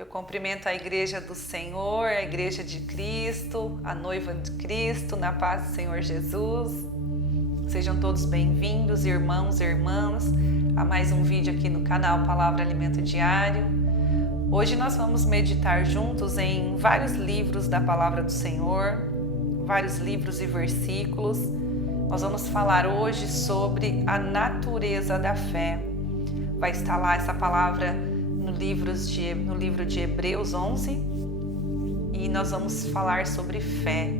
Eu cumprimento a Igreja do Senhor, a Igreja de Cristo, a noiva de Cristo, na paz do Senhor Jesus. Sejam todos bem-vindos, irmãos e irmãs, a mais um vídeo aqui no canal Palavra Alimento Diário. Hoje nós vamos meditar juntos em vários livros da Palavra do Senhor, vários livros e versículos. Nós vamos falar hoje sobre a natureza da fé. Vai estar lá essa palavra no livro de Hebreus 11 e nós vamos falar sobre fé.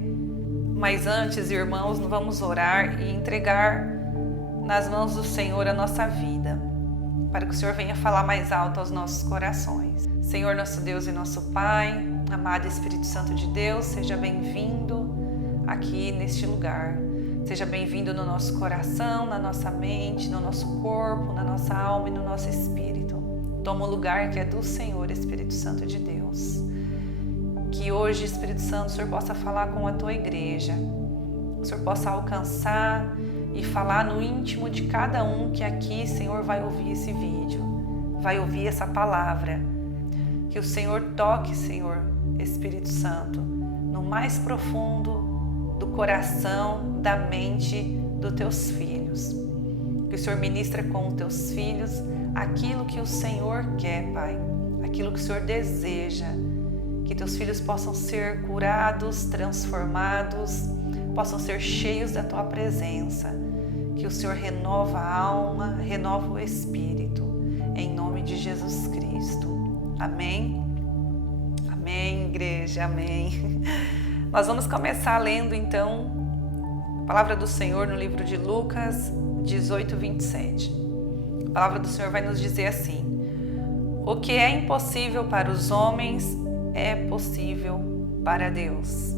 Mas antes, irmãos, nós vamos orar e entregar nas mãos do Senhor a nossa vida, para que o Senhor venha falar mais alto aos nossos corações. Senhor, nosso Deus e nosso Pai, amado Espírito Santo de Deus, seja bem-vindo aqui neste lugar. Seja bem-vindo no nosso coração, na nossa mente, no nosso corpo, na nossa alma e no nosso espírito. Toma o lugar que é do Senhor, Espírito Santo de Deus. Que hoje, Espírito Santo, o Senhor possa falar com a tua igreja. O Senhor possa alcançar e falar no íntimo de cada um que aqui, Senhor, vai ouvir esse vídeo, vai ouvir essa palavra. Que o Senhor toque, Senhor, Espírito Santo, no mais profundo do coração, da mente dos teus filhos. Que o Senhor ministra com os teus filhos aquilo que o Senhor quer, Pai, aquilo que o Senhor deseja. Que teus filhos possam ser curados, transformados, possam ser cheios da tua presença. Que o Senhor renova a alma, renova o espírito, em nome de Jesus Cristo. Amém? Amém, igreja, amém. Nós vamos começar lendo então a palavra do Senhor no livro de Lucas 18, 27. A palavra do Senhor vai nos dizer assim: o que é impossível para os homens é possível para Deus.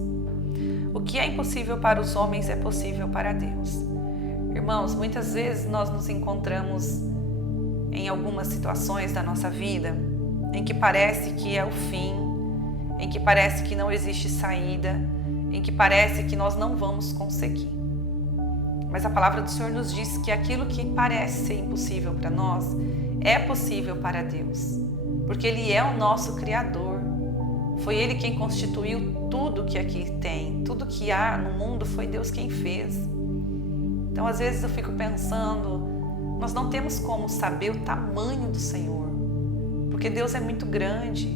O que é impossível para os homens é possível para Deus. Irmãos, muitas vezes nós nos encontramos em algumas situações da nossa vida em que parece que é o fim, em que parece que não existe saída, em que parece que nós não vamos conseguir. Mas a palavra do Senhor nos diz que aquilo que parece ser impossível para nós é possível para Deus, porque Ele é o nosso Criador. Foi Ele quem constituiu tudo que aqui tem, tudo que há no mundo foi Deus quem fez. Então, às vezes eu fico pensando, nós não temos como saber o tamanho do Senhor, porque Deus é muito grande.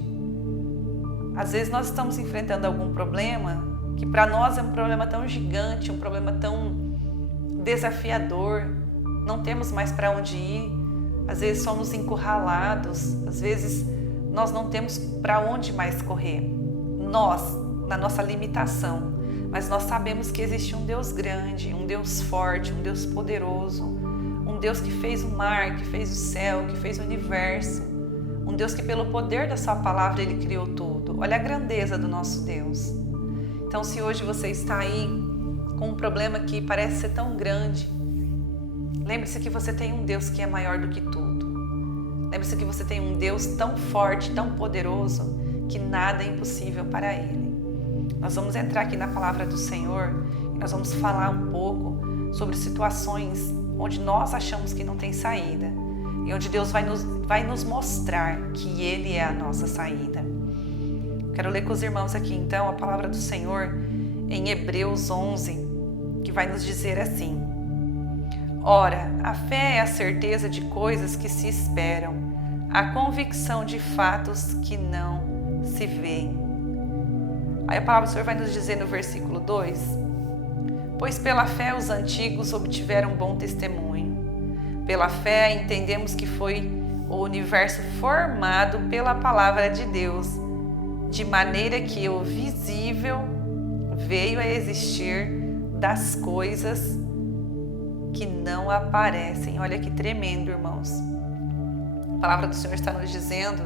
Às vezes nós estamos enfrentando algum problema que para nós é um problema tão gigante, um problema tão desafiador, não temos mais para onde ir, às vezes somos encurralados, às vezes nós não temos para onde mais correr, nós, na nossa limitação, mas nós sabemos que existe um Deus grande, um Deus forte, um Deus poderoso, um Deus que fez o mar, que fez o céu, que fez o universo, um Deus que pelo poder da sua palavra Ele criou tudo. Olha a grandeza do nosso Deus. Então, se hoje você está aí com um problema que parece ser tão grande, lembre-se que você tem um Deus que é maior do que tudo. Lembre-se que você tem um Deus tão forte, tão poderoso, que nada é impossível para Ele. Nós vamos entrar aqui na palavra do Senhor e nós vamos falar um pouco sobre situações onde nós achamos que não tem saída e onde Deus vai nos mostrar que Ele é a nossa saída. Quero ler com os irmãos aqui então a palavra do Senhor em Hebreus 11, que vai nos dizer assim: ora, a fé é a certeza de coisas que se esperam, a convicção de fatos que não se veem. Aí a palavra do Senhor vai nos dizer no versículo 2: pois pela fé os antigos obtiveram bom testemunho. Pela fé entendemos que foi o universo formado pela palavra de Deus, de maneira que o visível veio a existir das coisas que não aparecem. Olha que tremendo, irmãos. A palavra do Senhor está nos dizendo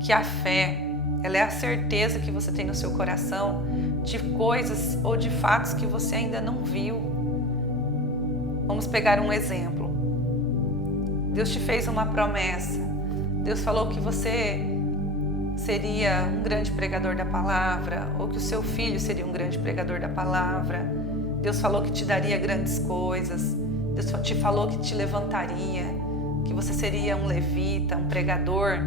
que a fé, ela é a certeza que você tem no seu coração de coisas ou de fatos que você ainda não viu. Vamos pegar um exemplo. Deus te fez uma promessa. Deus falou que você seria um grande pregador da palavra, ou que o seu filho seria um grande pregador da palavra. Deus falou que te daria grandes coisas. Deus te falou que te levantaria, que você seria um levita, um pregador.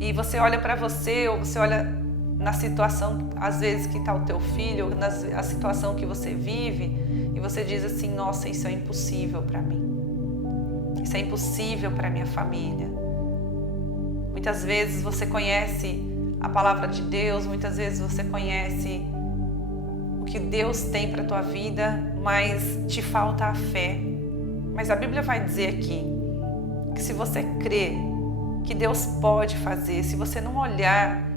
e você olha para você, ou você olha na situação, às vezes, que está o teu filho, ou na situação que você vive, e você diz assim: nossa, isso é impossível para mim, isso é impossível para minha família. Muitas vezes você conhece a palavra de Deus, muitas vezes você conhece o que Deus tem para a tua vida, mas te falta a fé. Mas a Bíblia vai dizer aqui que se você crê que Deus pode fazer, se você não olhar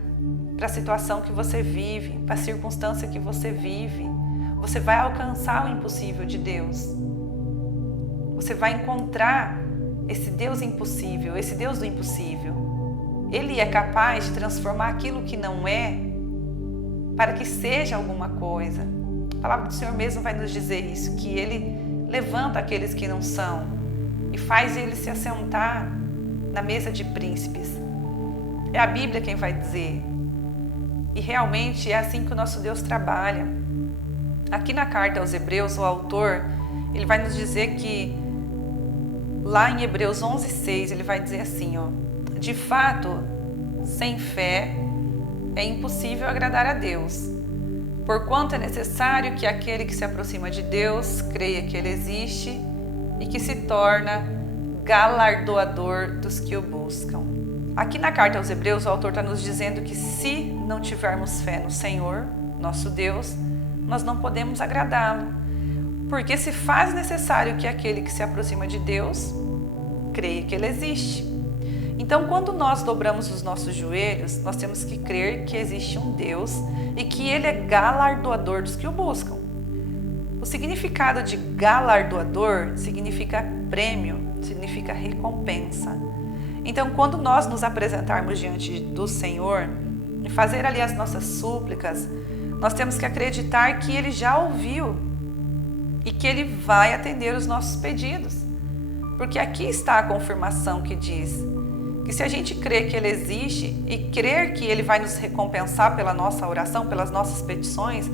para a situação que você vive, para a circunstância que você vive, você vai alcançar o impossível de Deus. Você vai encontrar esse Deus impossível, esse Deus do impossível. Ele é capaz de transformar aquilo que não é para que seja alguma coisa. A palavra do Senhor mesmo vai nos dizer isso, que Ele levanta aqueles que não são e faz eles se assentar na mesa de príncipes. É a Bíblia quem vai dizer. E realmente é assim que o nosso Deus trabalha. Aqui na carta aos Hebreus, o autor, ele vai nos dizer que lá em Hebreus 11:6, ele vai dizer assim, ó: de fato, sem fé é impossível agradar a Deus, porquanto é necessário que aquele que se aproxima de Deus creia que Ele existe e que se torna galardoador dos que o buscam. Aqui na carta aos Hebreus, o autor está nos dizendo que se não tivermos fé no Senhor, nosso Deus, nós não podemos agradá-lo, porque se faz necessário que aquele que se aproxima de Deus creia que Ele existe. Então, quando nós dobramos os nossos joelhos, nós temos que crer que existe um Deus e que Ele é galardoador dos que o buscam. O significado de galardoador significa prêmio, significa recompensa. Então, quando nós nos apresentarmos diante do Senhor e fazer ali as nossas súplicas, nós temos que acreditar que Ele já ouviu e que Ele vai atender os nossos pedidos. Porque aqui está a confirmação que diz que se a gente crer que Ele existe e crer que Ele vai nos recompensar pela nossa oração, pelas nossas petições,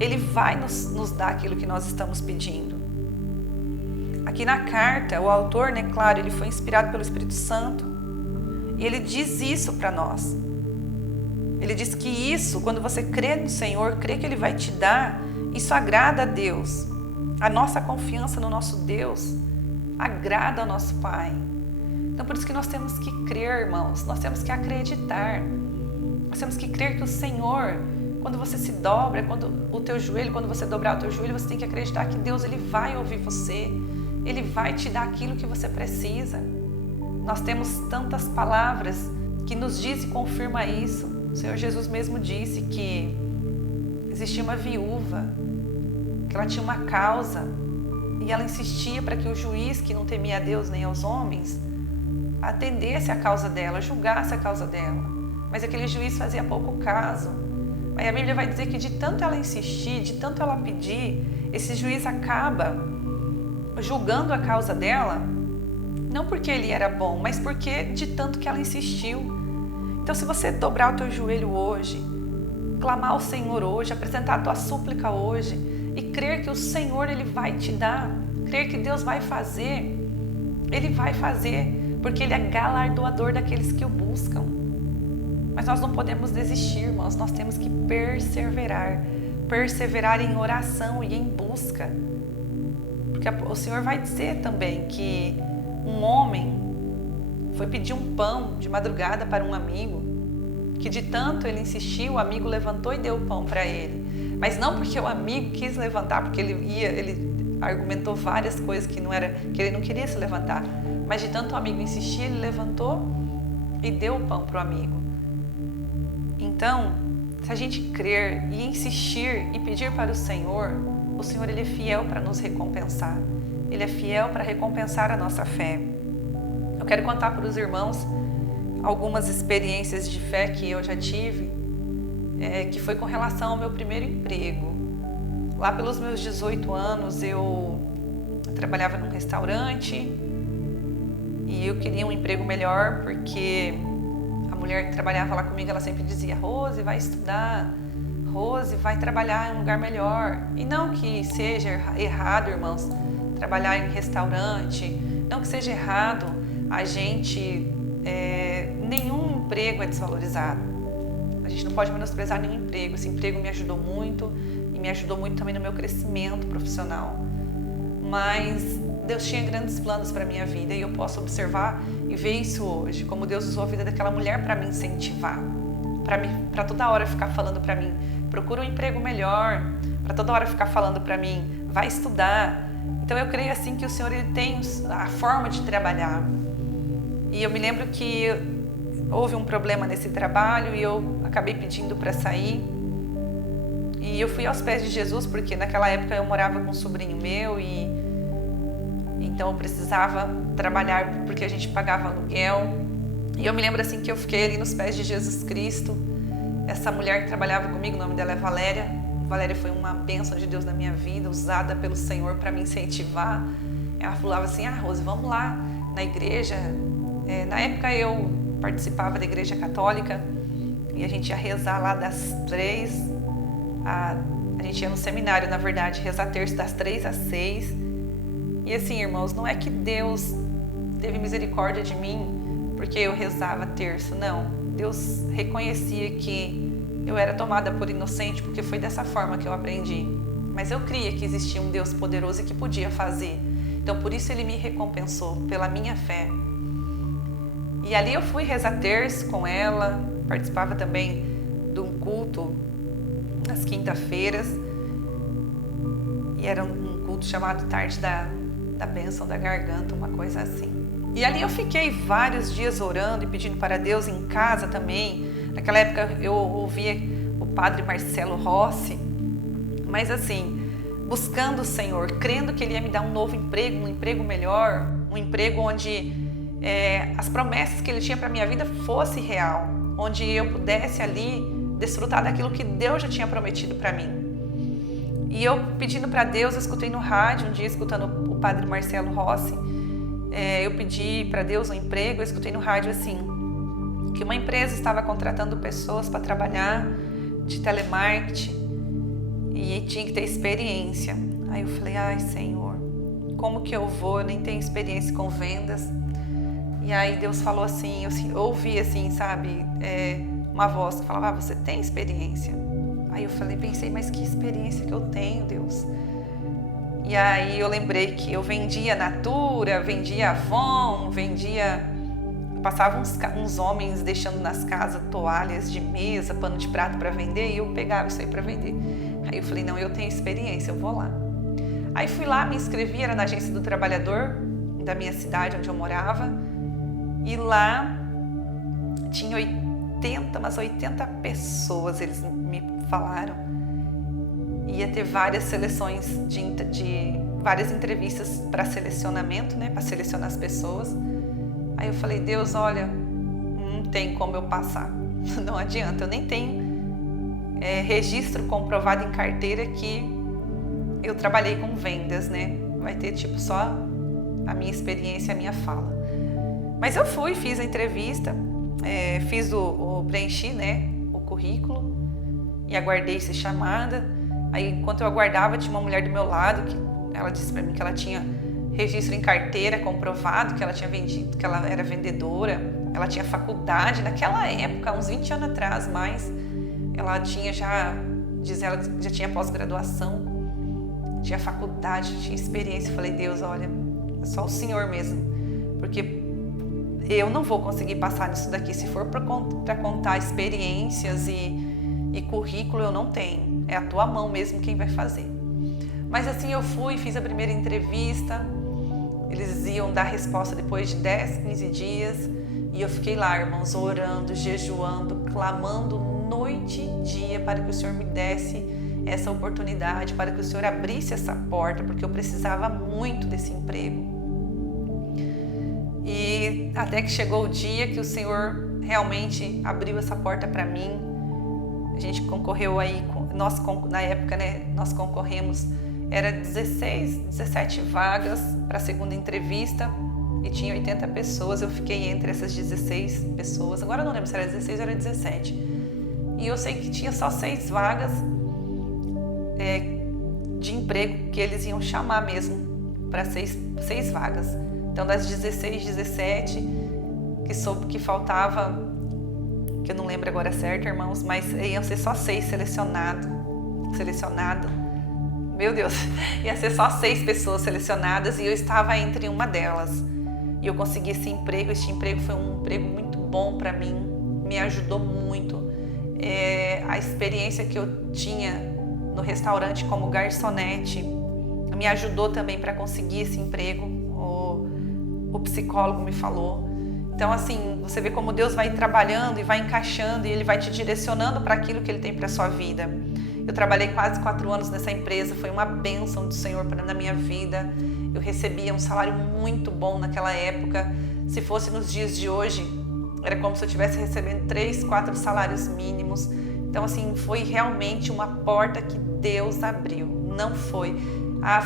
Ele vai nos dar aquilo que nós estamos pedindo. Aqui na carta, o autor, né, claro, ele foi inspirado pelo Espírito Santo e ele diz isso para nós. Ele diz que isso, quando você crê no Senhor, crê que Ele vai te dar, isso agrada a Deus. A nossa confiança no nosso Deus agrada ao nosso Pai. Então, por isso que nós temos que crer, irmãos, nós temos que acreditar. Nós temos que crer que o Senhor, quando você se dobra, quando você dobrar o teu joelho, você tem que acreditar que Deus, Ele vai ouvir você, Ele vai te dar aquilo que você precisa. Nós temos tantas palavras que nos diz e confirma isso. O Senhor Jesus mesmo disse que existia uma viúva, que ela tinha uma causa, e ela insistia para que o juiz, que não temia a Deus nem aos homens, atendesse a causa dela, julgasse a causa dela. Mas aquele juiz fazia pouco caso. Aí a Bíblia vai dizer que de tanto ela insistir, de tanto ela pedir, esse juiz acaba julgando a causa dela, não porque ele era bom, mas porque de tanto que ela insistiu. Então, se você dobrar o teu joelho hoje, clamar ao Senhor hoje, apresentar a tua súplica hoje e crer que o Senhor, Ele vai te dar, crer que Deus vai fazer, Ele vai fazer, porque Ele é galardoador daqueles que o buscam. Mas nós não podemos desistir, irmãos, nós temos que perseverar em oração e em busca. Porque o Senhor vai dizer também que um homem foi pedir um pão de madrugada para um amigo, que de tanto ele insistiu, o amigo levantou e deu o pão para ele. Mas não porque o amigo quis levantar, porque ele argumentou várias coisas que ele não queria se levantar. Mas de tanto o amigo insistir, ele levantou e deu o pão para o amigo. Então, se a gente crer e insistir e pedir para o Senhor Ele é fiel para nos recompensar. Ele é fiel para recompensar a nossa fé. Eu quero contar para os irmãos algumas experiências de fé que eu já tive, que foi com relação ao meu primeiro emprego. Lá pelos meus 18 anos, eu trabalhava num restaurante e eu queria um emprego melhor, porque a mulher que trabalhava lá comigo, ela sempre dizia: Rose, vai estudar, Rose, vai trabalhar em um lugar melhor. E não que seja errado, irmãos, trabalhar em restaurante, não que seja errado a gente, nenhum emprego é desvalorizado. A gente não pode menosprezar nenhum emprego. Esse emprego me ajudou muito e me ajudou muito também no meu crescimento profissional. Mas Deus tinha grandes planos para a minha vida e eu posso observar e ver isso hoje, como Deus usou a vida daquela mulher para me incentivar, para toda hora ficar falando para mim, procura um emprego melhor, para toda hora ficar falando para mim, vai estudar. Então eu creio assim que o Senhor ele tem a forma de trabalhar. E eu me lembro que houve um problema nesse trabalho e eu acabei pedindo para sair. E eu fui aos pés de Jesus porque naquela época eu morava com um sobrinho meu e então eu precisava trabalhar porque a gente pagava aluguel. E eu me lembro assim que eu fiquei ali nos pés de Jesus Cristo. Essa mulher que trabalhava comigo, o nome dela é Valéria. Valéria foi uma bênção de Deus na minha vida, usada pelo Senhor para me incentivar. Ela falava assim, Rose, vamos lá na igreja. Na época eu participava da igreja católica e a gente ia rezar lá das 3, a gente ia no seminário, na verdade, rezar terço das 3 às 6. E assim, irmãos, não é que Deus teve misericórdia de mim porque eu rezava terço, não. Deus reconhecia que eu era tomada por inocente porque foi dessa forma que eu aprendi. Mas eu cria que existia um Deus poderoso e que podia fazer. Então, por isso Ele me recompensou, pela minha fé. E ali eu fui rezar terço com ela, participava também de um culto nas quinta-feiras. E era um culto chamado Tarde da Bênção da Garganta, uma coisa assim. E ali eu fiquei vários dias orando e pedindo para Deus em casa também. Naquela época eu ouvia o padre Marcelo Rossi, mas assim, buscando o Senhor, crendo que Ele ia me dar um novo emprego, um emprego melhor, um emprego onde as promessas que Ele tinha para a minha vida fosse real, onde eu pudesse ali desfrutar daquilo que Deus já tinha prometido para mim. E eu pedindo para Deus, eu escutei no rádio um dia, escutando o padre Marcelo Rossi, eu pedi para Deus um emprego, eu escutei no rádio assim, que uma empresa estava contratando pessoas para trabalhar de telemarketing e tinha que ter experiência. Aí eu falei, Senhor, como que eu vou? Eu nem tenho experiência com vendas. E aí Deus falou assim, eu ouvi assim, sabe, uma voz que falava, você tem experiência? Aí eu pensei, mas que experiência que eu tenho, Deus? E aí eu lembrei que eu vendia Natura, vendia Avon, passavam uns homens deixando nas casas toalhas de mesa, pano de prato para vender, e eu pegava isso aí para vender. Aí eu falei, não, eu tenho experiência, eu vou lá. Aí fui lá, me inscrevi, era na Agência do Trabalhador, da minha cidade, onde eu morava, e lá tinha 80 pessoas, eles me falaram. Ia ter várias seleções de várias entrevistas para selecionamento, né, para selecionar as pessoas. Aí eu falei, Deus, olha, não tem como eu passar, não adianta, eu nem tenho registro comprovado em carteira que eu trabalhei com vendas, né? Vai ter só a minha experiência, a minha fala. Mas eu fui, fiz a entrevista, fiz preenchi, né, o currículo e aguardei ser chamada. Aí, enquanto eu aguardava, tinha uma mulher do meu lado que ela disse para mim que ela tinha registro em carteira comprovado, que ela tinha vendido, que ela era vendedora, ela tinha faculdade naquela época, uns 20 anos atrás, mas ela tinha diz ela que já tinha pós-graduação, tinha faculdade, tinha experiência. Eu falei, Deus, olha, é só o Senhor mesmo, porque eu não vou conseguir passar nisso daqui. Se for para contar experiências e currículo, eu não tenho. É a tua mão mesmo quem vai fazer. Mas assim eu fui, fiz a primeira entrevista. Eles iam dar resposta depois de 10, 15 dias. E eu fiquei lá, irmãos, orando, jejuando, clamando noite e dia para que o Senhor me desse essa oportunidade, para que o Senhor abrisse essa porta, porque eu precisava muito desse emprego. E até que chegou o dia que o Senhor realmente abriu essa porta para mim. A gente concorreu aí, na época, né, nós concorremos, era 17 vagas para a segunda entrevista e tinha 80 pessoas. Eu fiquei entre essas 16 pessoas, agora eu não lembro se era 16 ou era 17. E eu sei que tinha só 6 vagas de emprego que eles iam chamar mesmo para 6 vagas. Então das 16, 17, que soube que faltava que eu não lembro agora certo, irmãos, mas iam ser só 6 selecionado. Meu Deus, ia ser só 6 pessoas selecionadas e eu estava entre uma delas. E eu consegui esse emprego. Este emprego foi um emprego muito bom para mim, me ajudou muito. A experiência que eu tinha no restaurante como garçonete me ajudou também para conseguir esse emprego. O psicólogo me falou. Então, assim, você vê como Deus vai trabalhando e vai encaixando e Ele vai te direcionando para aquilo que Ele tem para a sua vida. Eu trabalhei quase 4 anos nessa empresa, foi uma bênção do Senhor na minha vida. Eu recebia um salário muito bom naquela época. Se fosse nos dias de hoje, era como se eu estivesse recebendo 3, 4 salários mínimos. Então, assim, foi realmente uma porta que Deus abriu. Não foi,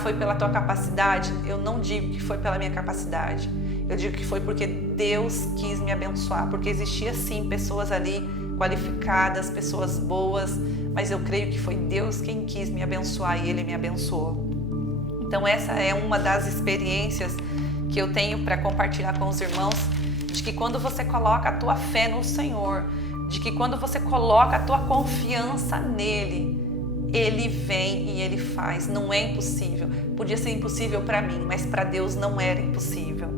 foi pela tua capacidade. Eu não digo que foi pela minha capacidade. Eu digo que foi porque Deus quis me abençoar. Porque existia, sim, pessoas ali qualificadas, pessoas boas, mas eu creio que foi Deus quem quis me abençoar e Ele me abençoou. Então essa é uma das experiências que eu tenho para compartilhar com os irmãos, de que quando você coloca a tua fé no Senhor, de que quando você coloca a tua confiança nele, Ele vem e Ele faz. Não é impossível. Podia ser impossível para mim, mas para Deus não era impossível.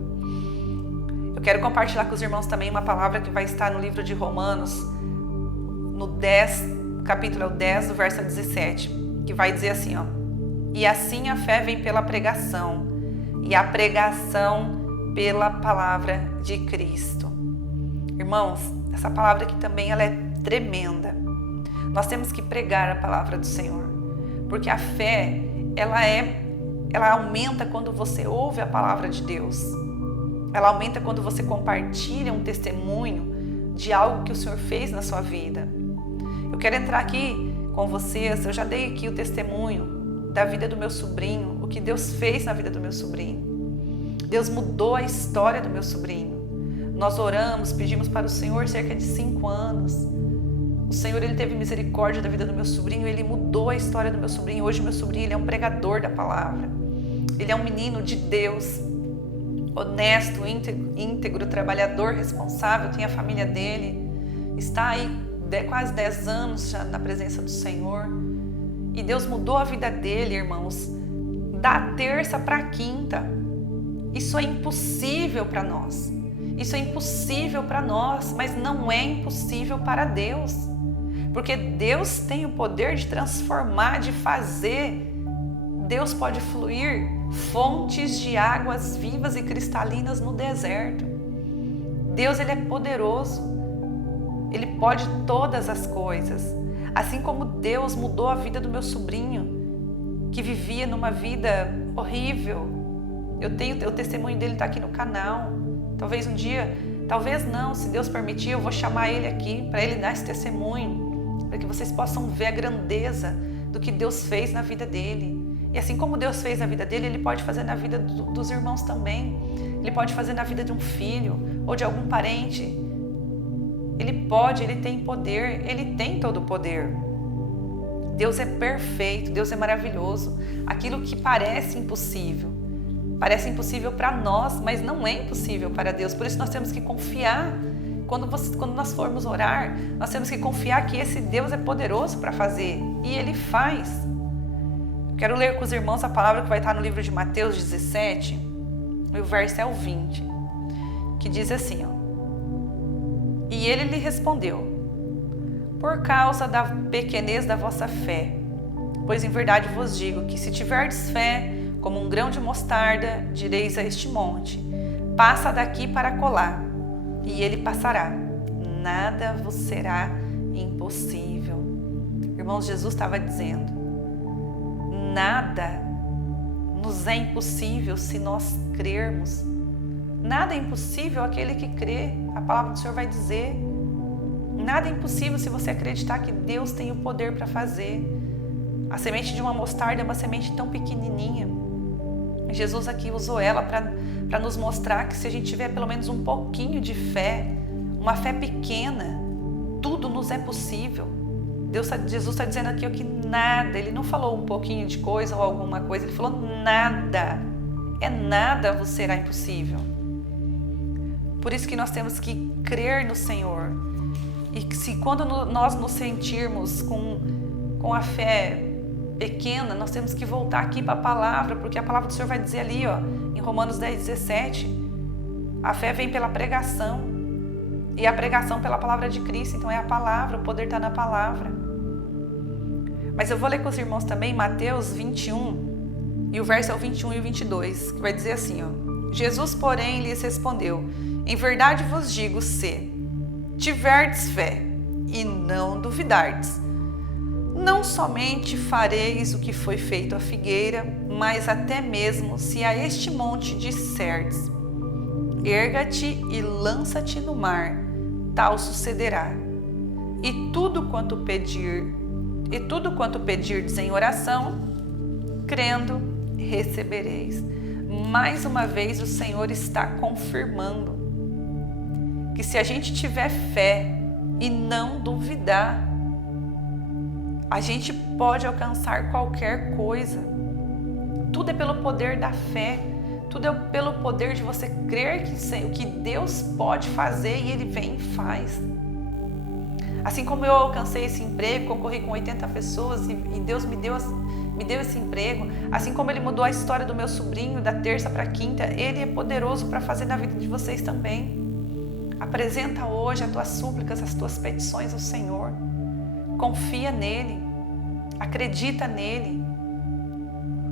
Eu quero compartilhar com os irmãos também uma palavra que vai estar no livro de Romanos, no 10, capítulo 10, do verso 17, que vai dizer assim, e assim a fé vem pela pregação, e a pregação pela palavra de Cristo. Irmãos, essa palavra aqui também ela é tremenda. Nós temos que pregar a palavra do Senhor, porque a fé, ela aumenta quando você ouve a palavra de Deus. Ela aumenta quando você compartilha um testemunho de algo que o Senhor fez na sua vida. Eu quero entrar aqui com vocês, eu já dei aqui o testemunho da vida do meu sobrinho, o que Deus fez na vida do meu sobrinho. Deus mudou a história do meu sobrinho. Nós oramos, pedimos para o Senhor cerca de 5 anos. O Senhor, Ele teve misericórdia da vida do meu sobrinho, Ele mudou a história do meu sobrinho. Hoje meu sobrinho, ele é um pregador da palavra. Ele é um menino de Deus, honesto, íntegro, trabalhador, responsável, tem a família dele, está aí quase 10 anos já na presença do Senhor. E Deus mudou a vida dele, irmãos, da terça para a quinta. Isso é impossível para nós. Isso é impossível para nós, mas não é impossível para Deus. Porque Deus tem o poder de transformar, de fazer. Deus pode fluir fontes de águas vivas e cristalinas no deserto. Deus, Ele é poderoso. Ele pode todas as coisas. Assim como Deus mudou a vida do meu sobrinho, que vivia numa vida horrível. O testemunho dele está aqui no canal. Talvez um dia, talvez não, se Deus permitir, eu vou chamar ele aqui para ele dar esse testemunho, para que vocês possam ver a grandeza do que Deus fez na vida dele. E assim como Deus fez na vida dele, Ele pode fazer na vida dos irmãos também. Ele pode fazer na vida de um filho ou de algum parente. Ele pode, Ele tem poder, Ele tem todo o poder. Deus é perfeito, Deus é maravilhoso. Aquilo que parece impossível para nós, mas não é impossível para Deus. Por isso nós temos que confiar. Quando nós formos orar, nós temos que confiar que esse Deus é poderoso para fazer. E Ele faz. Quero ler com os irmãos a palavra que vai estar no livro de Mateus 17, e o verso é o 20, que diz assim, E ele lhe respondeu, por causa da pequenez da vossa fé, pois em verdade vos digo que se tiverdes fé como um grão de mostarda, direis a este monte, passa daqui para acolá, e ele passará, nada vos será impossível. Irmãos, Jesus estava dizendo, nada nos é impossível se nós crermos. Nada é impossível aquele que crê. A palavra do Senhor vai dizer. Nada é impossível se você acreditar que Deus tem o poder para fazer. A semente de uma mostarda é uma semente tão pequenininha. Jesus aqui usou ela para nos mostrar que se a gente tiver pelo menos um pouquinho de fé, uma fé pequena, tudo nos é possível. Jesus está dizendo aqui que nada, Ele não falou um pouquinho de coisa ou alguma coisa, Ele falou nada, nada vos será impossível. Por isso que nós temos que crer no Senhor E que se quando nós nos sentirmos com a fé pequena, nós temos que voltar aqui para a palavra, porque a palavra do Senhor vai dizer ali, ó, em Romanos 10:17, a fé vem pela pregação e a pregação pela palavra de Cristo. Então é a palavra, o poder está na palavra. Mas eu vou ler com os irmãos também Mateus 21, e o verso é o 21 e o 22, que vai dizer assim, ó: Jesus, porém, lhes respondeu: em verdade vos digo, se tiverdes fé e não duvidardes, não somente fareis o que foi feito à figueira, mas até mesmo se a este monte disserdes: erga-te e lança-te no mar, tal sucederá. E tudo quanto pedirdes em oração, crendo, recebereis. Mais uma vez o Senhor está confirmando que se a gente tiver fé e não duvidar, a gente pode alcançar qualquer coisa. Tudo é pelo poder da fé, tudo é pelo poder de você crer que Deus pode fazer e Ele vem e faz. Assim como eu alcancei esse emprego, concorri com 80 pessoas e Deus me deu esse emprego, assim como Ele mudou a história do meu sobrinho da terça para a quinta, Ele é poderoso para fazer na vida de vocês também. Apresenta hoje as tuas súplicas, as tuas petições ao Senhor. Confia nele, acredita nele,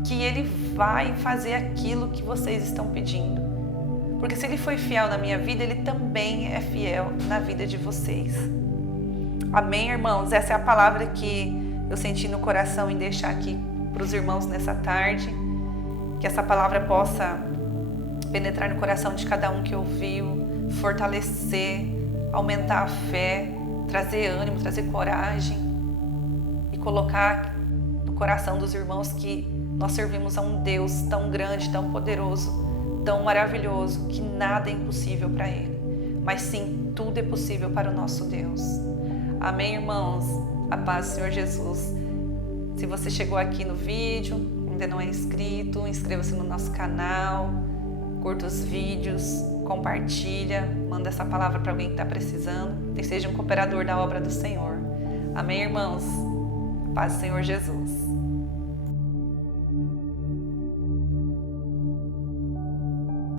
que Ele vai fazer aquilo que vocês estão pedindo. Porque se Ele foi fiel na minha vida, Ele também é fiel na vida de vocês. Amém, irmãos? Essa é a palavra que eu senti no coração em deixar aqui para os irmãos nessa tarde. Que essa palavra possa penetrar no coração de cada um que ouviu, fortalecer, aumentar a fé, trazer ânimo, trazer coragem e colocar no coração dos irmãos que nós servimos a um Deus tão grande, tão poderoso, tão maravilhoso, que nada é impossível para Ele, mas sim, tudo é possível para o nosso Deus. Amém, irmãos? A paz do Senhor Jesus. Se você chegou aqui no vídeo, ainda não é inscrito, inscreva-se no nosso canal, curta os vídeos, compartilha, manda essa palavra para alguém que está precisando, e seja um cooperador da obra do Senhor. Amém, irmãos? Paz do Senhor Jesus.